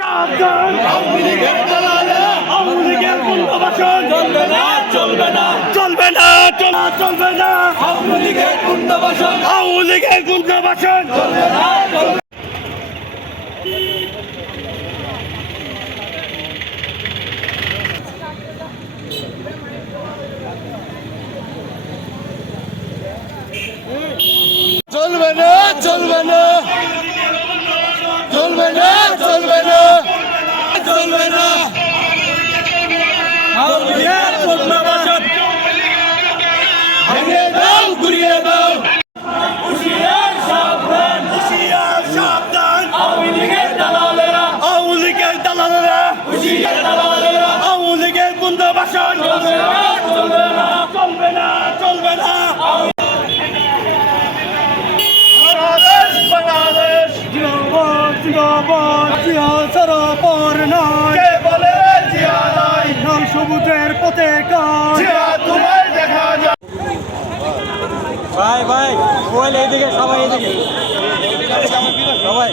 সাবধান আওয়ামী লীগের দালালে আওয়ামী লীগের পুনর্বাসন চলবে না চলবে না চলবে না চলবে না আওয়ামী লীগের পুনর্বাসন আওয়ামী লীগের পুনর্বাসন চলবে না চলবে না চলবে না চলবে না চলবে না চলবে না ভেঙে দাও ঘুরিয়ে দাও হুঁশিয়ার সাবধান হুঁশিয়ার সাবধান আওয়ামী লীগের দালালেরা আওয়ামী লীগের দালালেরা হুঁশিয়ার দালালেরা আওয়ামী লীগের পুনর্বাসন চলবে না চলবে না চলবে না চলবে না বাংলাদেশ জিন্দাবাদ জিন্দাবাদ জিয়া ছাড়া পর নাই কে বলে জিয়া নাই লাল সবুজের পতাকা জিয়া তোমায় দেখা যায় ভাই ভাই মোবাইল এইদিকে সবাই এইদিকে সবাই